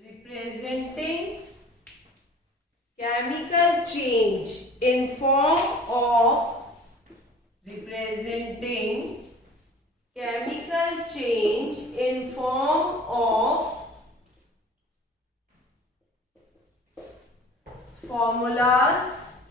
representing chemical change in form of representing chemical change in form of formulas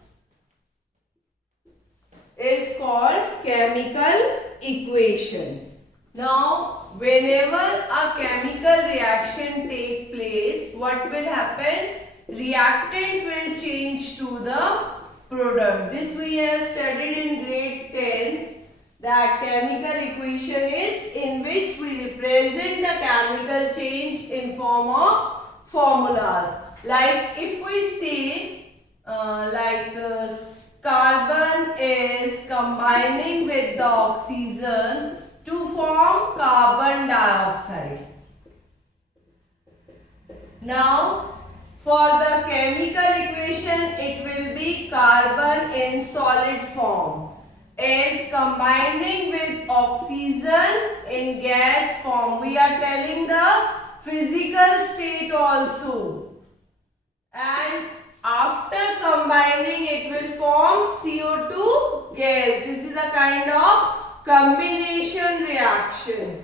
is called chemical equation. Now, whenever a chemical reaction take place, what will happen? Reactant will change to the product. This we have studied in grade 10, that chemical equation is in which we represent the chemical change in form of formulas. Like if we say carbon is combining with the oxygen to form carbon dioxide. Now, for the chemical equation, it will be carbon in solid form is combining with oxygen in gas form. We are telling the physical state also. And after combining, it will form CO2 gas. This is a kind of combination reaction.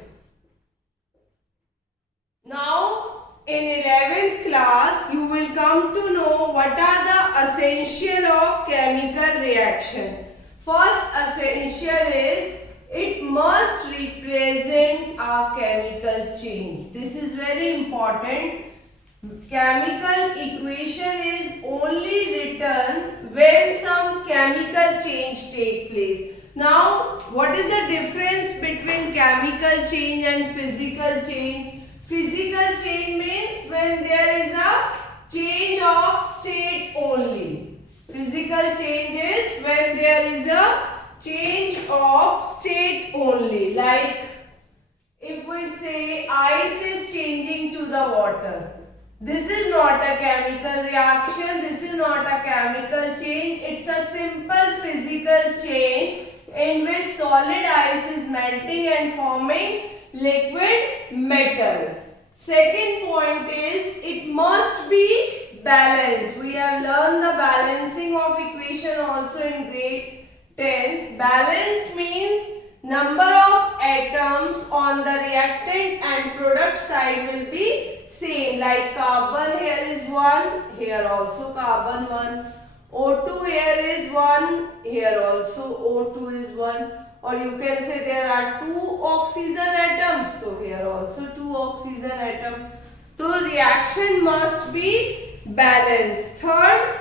Now, in 11th class, you will come to know what are the essential of chemical reaction. First essential is it must represent a chemical change. This is very important. Chemical equation is only written when some chemical change take place. Now, what is the difference between chemical change and physical change? Physical change means when there is a change of state only. Physical change is when there is a change of state only. Like if we say ice is changing to the water. This is not a chemical reaction. This is not a chemical change. It's a simple physical change in which solid ice is melting and forming liquid metal. Second point is it must be balanced. We have learned the balancing of equation also in grade 10. Balance means number of atoms on the reactant and product side will be same. Like carbon here is 1, here also carbon 1. O2 here is 1, here also O2 is 1. Or you can say there are 2 oxygen atoms, so here also 2 oxygen atoms. So reaction must be balanced. Third,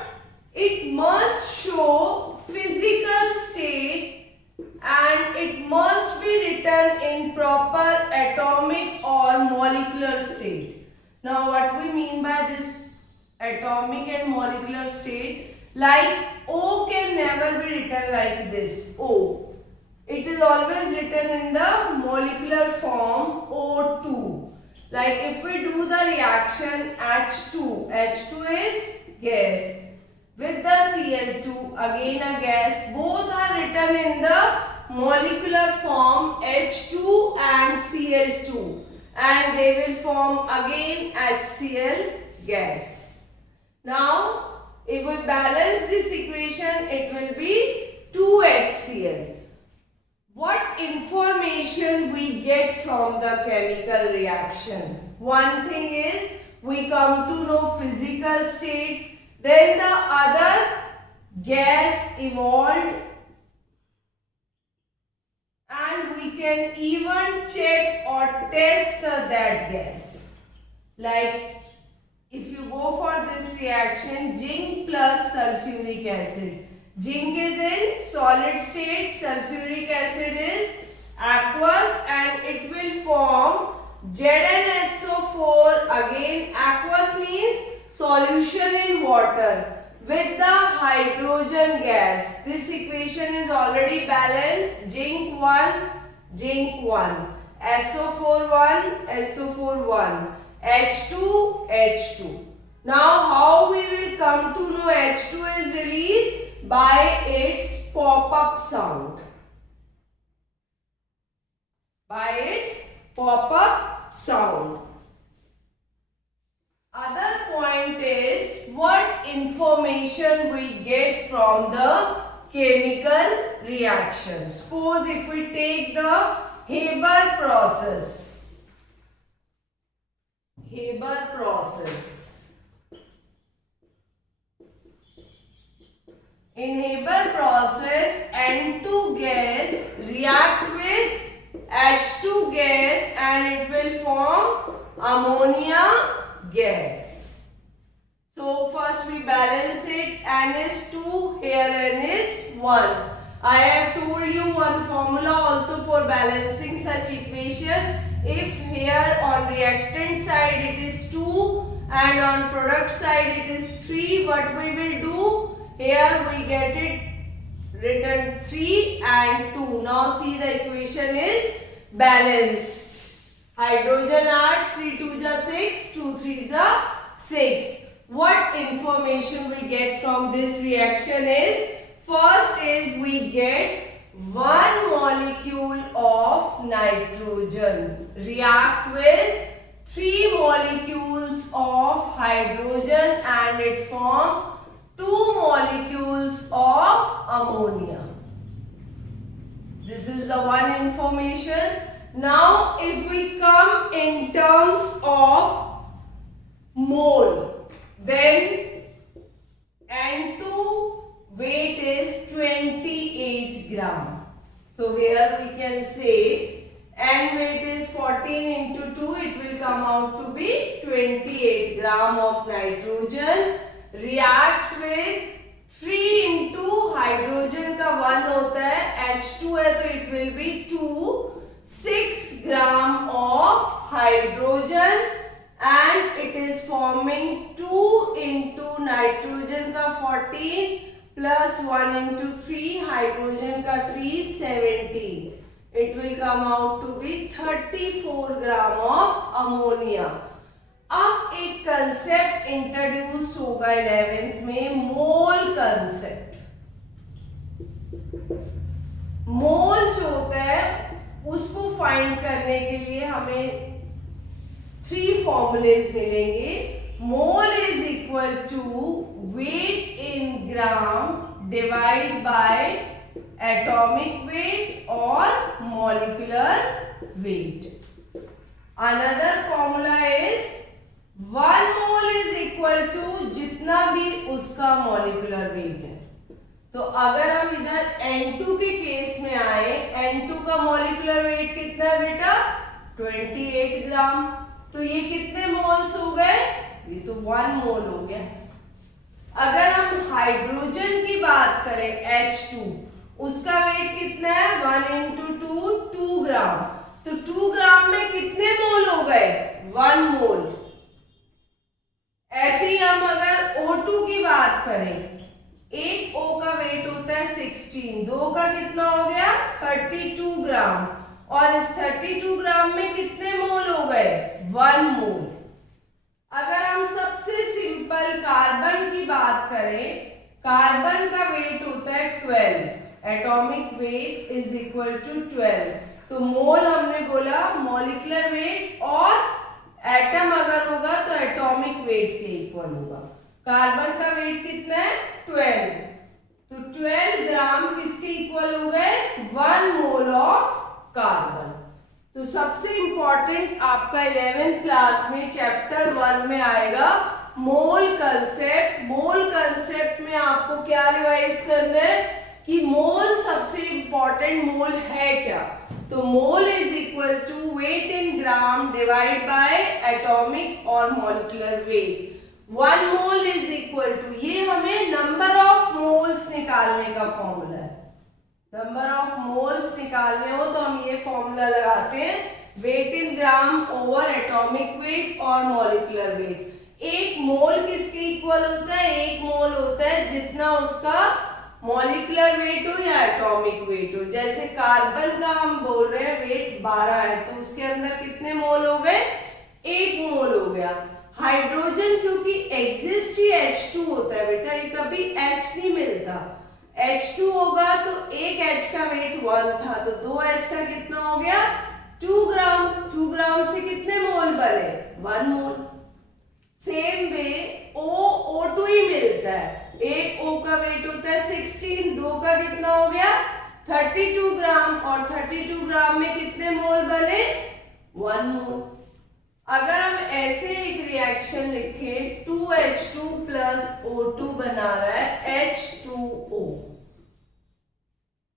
it must show physical state and it must be written in proper atomic or molecular state. Now what we mean by this atomic and molecular state? Like O can never be written like this, O. It is always written in the molecular form O2. Like if we do the reaction H2, H2 is gas. With the Cl2, again a gas, both are written in the molecular form H2 and Cl2. And they will form again HCl gas. Now, if we balance this equation, it will be 2HCl. What information we get from the chemical reaction? One thing is we come to know physical state, then the other gas evolved, and we can even check or test that gas. Like if you go for this reaction, zinc plus sulfuric acid. Zinc is in solid state, sulfuric acid is aqueous, and it will form ZnSO4. Again, aqueous means solution in water with the hydrogen gas. This equation is already balanced. Zinc 1, zinc 1, SO4 1, SO4 1, H2, H2. Now how we will come to know H2 is released? By its pop-up sound. By its pop-up sound. information we get from the chemical reaction. Suppose if we take the Haber process. Haber process. In Haber process, N2 gas react with H2 gas and it will form ammonia gas. So first we balance it. N is 2, here N is 1. I have told you one formula also for balancing such equation. If here on reactant side it is 2 and on product side it is 3, what we will do? Here we get it written 3 and 2. Now see the equation is balanced. Hydrogen are 3 2 are 6, 2 3 are 6. What information we get from this reaction is, first is we get one molecule of nitrogen react with 3 molecules of hydrogen and it form 2 molecules of ammonia. This is the one information. Now if we come in terms of mole, then N2 weight is 28 gram. So here we can say N weight is 14 into 2, it will come out to be 28 gram of nitrogen reacts with 3 into hydrogen का 1 होता है, H2 है तो it will be 2, 6 gram of hydrogen and it is forming 2 into nitrogen का 14 plus 1 into 3 hydrogen का 3, 17. It will come out to be 34 gram of ammonia. अब एक concept introduce होगा 11th में, मोल कंसेप्ट. मोल जो होता है उसको फाइंड करने के लिए हमें 3 फॉर्मूलेज मिलेंगे. Mole is equal to weight in gram divide by atomic weight और molecular weight. Another formula is 1 mole is equal to जितना भी उसका मॉलिक्यूलर वेट है. तो अगर हम इधर N2 के केस में आए, N2 का मॉलिक्यूलर वेट कितना है बेटा? 28 ग्राम. तो ये कितने मोल्स हो गए? ये तो 1 मोल हो गया. अगर हम हाइड्रोजन की बात करें H2, उसका वेट कितना है? 1 into 2, 2 ग्राम. तो 2 ग्राम में कितने मोल हो गए? 1 मोल. ऐसे ही हम अगर O2 की बात करें, एक O का वेट होता है 16, 2 का कितना हो गया? 32 ग्राम. और इस 32 ग्राम में कितने मोल हो गए? 1 मोल. अगर हम सबसे सिंपल कार्बन की बात करें, कार्बन का वेट होता है 12, atomic weight is equal to 12. तो मोल हमने बोला मॉलिक्यूलर वेट और एटम अगर होगा तो एटॉमिक वेट के इक्वल होगा. कार्बन का वेट कितना है? 12. तो 12 ग्राम किसके इक्वल हो गए? 1 मोल ऑफ कार्बन. तो सबसे इंपॉर्टेंट आपका 11th क्लास में चैप्टर 1 में आएगा मोल कंसेप्ट. मोल कंसेप्ट में आपको क्या रिवाइज करना है कि मोल सबसे इंपॉर्टेंट मोल है क्या? तो mole is equal to weight in gram divide by atomic और molecular weight. 1 mole is equal to, ये हमें नंबर ऑफ मोल्स निकालने का फॉर्मूला है. नंबर ऑफ मोल्स निकालने हो तो हम ये फॉर्मूला लगाते हैं, wait in gram over atomic weight और मॉलिक्यूलर वेट. एक मोल किसके इक्वल होता है? एक मोल होता है जितना उसका मॉलिक्यूलर वेट हो या एटॉमिक वेट हो. जैसे कार्बन का हम बोल रहे हैं वेट 12 है तो उसके अंदर कितने मोल हो गए? 1 मोल हो गया. हाइड्रोजन क्योंकि एग्जिस्ट ही H2 होता है बेटा, ये कभी H नहीं मिलता. H2 होगा तो एक H का वेट 1 था तो 2 H का कितना हो गया? 2 ग्राम. 2 ग्राम से कितने मोल बने? 1 मोल. सेम वे O2 ही मिलता है. एक O का वेट होता है 16, 2 का कितना हो गया 32 ग्राम, और 32 ग्राम में कितने मोल बने 1 मोल। अगर हम ऐसे एक रिएक्शन लिखें 2H2 प्लस O2 बना रहा है H2O,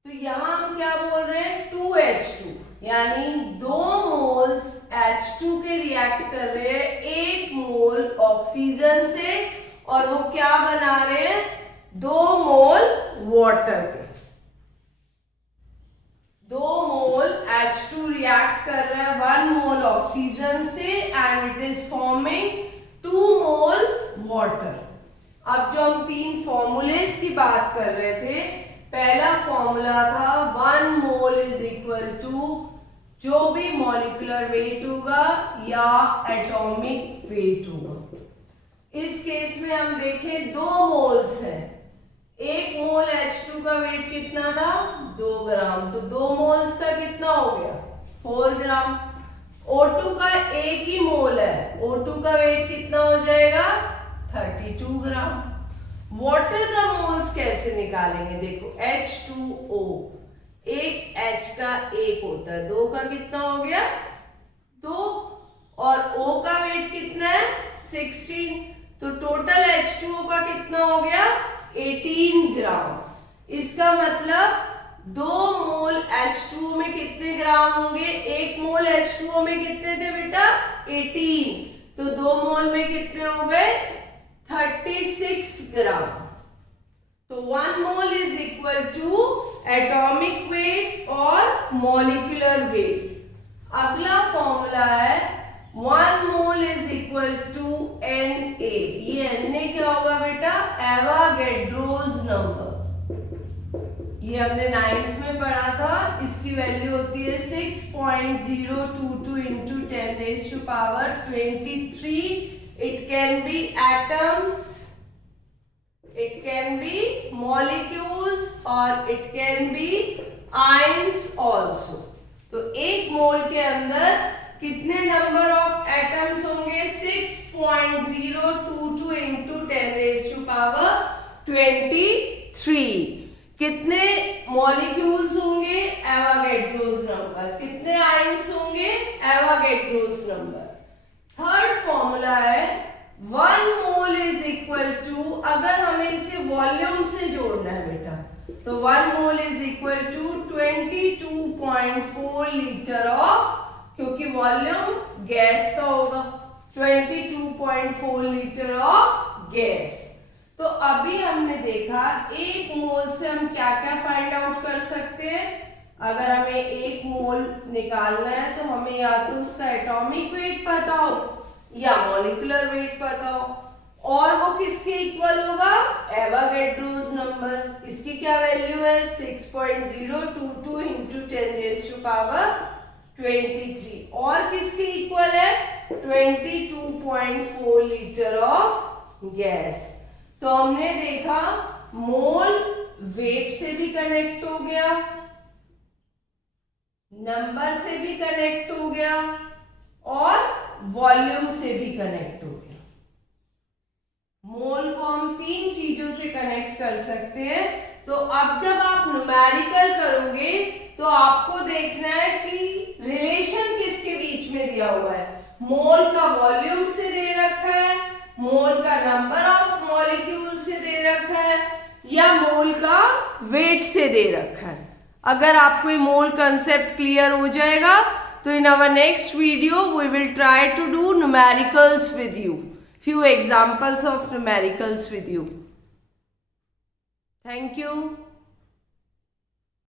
तो यहां हम क्या बोल रहे हैं 2H2, यानी 2 मोल्स H2 के रिएक्ट कर रहे हैं 1 मोल ऑक्सीजन से, और वो क्या बना रहे हैं 2 मोल वाटर के। 2 मोल H2 रिएक्ट कर रहा है 1 मोल ऑक्सीजन से एंड इट इज फॉर्मिंग 2 मोल वाटर। अब जो हम 3 फॉर्मूलेस की बात कर रहे थे, पहला फॉर्मूला था 1 मोल इज इक्वल टू जो भी मॉलिक्यूलर वेट होगा या एटॉमिक वेट होगा। इस केस में हम देखें 2 मोल्स हैं, 1 मोल H2 का वेट कितना था 2 ग्राम, तो 2 मोल्स का कितना हो गया 4 ग्राम। O2 का 1 ही मोल है, O2 का वेट कितना हो जाएगा 32 ग्राम। वाटर का मोल्स कैसे निकालेंगे, देखो H2O, एक H का 1 होता है, 2 का कितना हो गया 2, और O का वेट कितना है 16, तो टोटल H2O का कितना हो गया 18 ग्राम। इसका मतलब 2 मोल H2O में कितने ग्राम होंगे, 1 मोल H2O में कितने थे बेटा 18, तो 2 मोल में कितने हो गए 36 ग्राम। तो 1 mole is equal to atomic weight और मॉलिक्यूलर वेट। अगला फॉर्मूला है 1 mole is equal to Na। ये Na क्या होगा बेटा एवोगाड्रोस नंबर, ये हमने 9th में पढ़ा था। इसकी वैल्यू होती है 6.022 into 10 raise to power 23। It can be atoms, it can be molecules और it can be ions also। तो 1 मोल के अंदर कितने नंबर ऑफ एटम्स होंगे 6.022 इंटू 10 रेज़ टू पावर 23। कितने मॉलिक्यूल्स होंगे एवोगाड्रोस नंबर, कितने आयंस होंगे एवोगाड्रोस नंबर। थर्ड फॉर्मूला है 1 मोल इज इक्वल टू, अगर हमें इसे वॉल्यूम से जोड़ना है बेटा, तो 1 mole is equal to 22.4 litre of, क्योंकि वॉल्यूम गैस का होगा 22.4 लीटर ऑफ गैस। तो अभी हमने देखा 1 मोल से हम क्या क्या फाइंड आउट कर सकते हैं। अगर हमें 1 मोल निकालना है तो हमें या तो उसका एटॉमिक वेट पता हो या मॉलिक्यूलर वेट पता हो, और वो किसके इक्वल होगा एवोगाड्रोस नंबर। इसकी क्या वैल्यू है 6.022 इंटू 10 रेज़ टू पावर 23, और किसके इक्वल है 22.4 लीटर ऑफ गैस। तो हमने देखा मोल वेट से भी कनेक्ट हो गया, नंबर से भी कनेक्ट हो गया, और वॉल्यूम से भी कनेक्ट हो गया। मोल को हम 3 चीजों से कनेक्ट कर सकते हैं। तो अब जब आप न्यूमेरिकल करोगे तो आपको देखना है कि रिलेशन किसके बीच में दिया हुआ है, मोल का वॉल्यूम से दे रखा है, मोल का नंबर ऑफ मॉलिक्यूल से दे रखा है, या मोल का वेट से दे रखा है। अगर आपको ये मोल कंसेप्ट क्लियर हो जाएगा तो in our next video we will try to do numericals with you, few examples of numericals with you. Thank you.